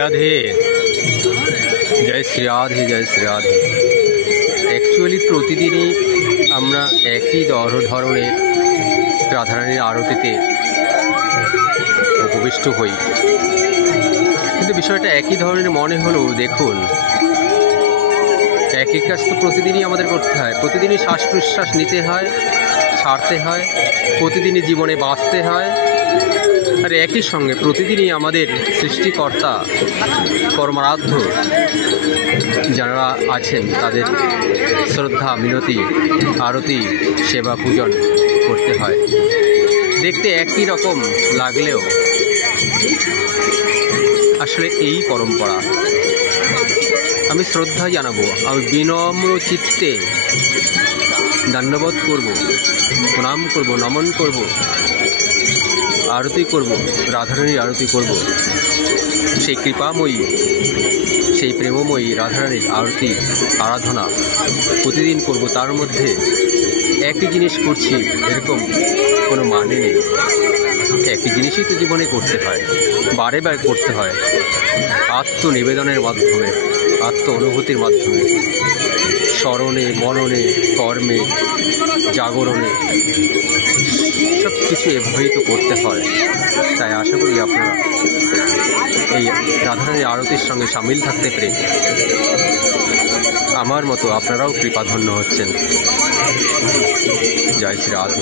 রাধে, জয় শ্রী রাধে, জয় শ্রী রাধে। অ্যাকচুয়ালি প্রতিদিনই আমরা একই ধরনের রাধারানীর আরতিতে উপবিষ্ট হই, কিন্তু বিষয়টা একই ধরনের মনে হলেও দেখুন, একই কাজ তো প্রতিদিনই আমাদের করতে হয়। প্রতিদিনই শ্বাস প্রশ্বাস নিতে হয়, ছাড়তে হয়, প্রতিদিনই জীবনে বাঁচতে হয়। আর একই সঙ্গে প্রতিদিনই আমাদের সৃষ্টিকর্তা পরমারাধ্য যারা আছেন তাদের শ্রদ্ধা, মিনতি, আরতি, সেবা, পূজন করতে হয়। দেখতে একই রকম লাগলেও আসলে এই পরম্পরা। আমি শ্রদ্ধা জানাবো, আমি বিনম্র চিত্তে দণ্ডবোধ করব, প্রণাম করব, নমন করব, আরতি করব, রাধারানীর আরতি করব। সেই কৃপাময়ী, সেই প্রেমময়ী রাধারানীর আরতি আরাধনা প্রতিদিন করব। তার মধ্যে একই জিনিস করছি এরকম কোনো মানে নেই। একই জিনিসই তো জীবনে করতে হয়, বারে বারে করতে হয়, আত্মনিবেদনের মাধ্যমে, আত্ম অনুভূতির মাধ্যমে, স্মরণে, মননে, কর্মে, জাগরণে, সব কিছু এভাবেই তো করতে হয়। তাই আশা করি আপনারা এই রাধারানীর আরতির সঙ্গে সামিল থাকতে পেরে আমার মতো আপনারাও কৃপাধন্য হচ্ছেন। জয় শ্রী রাধে।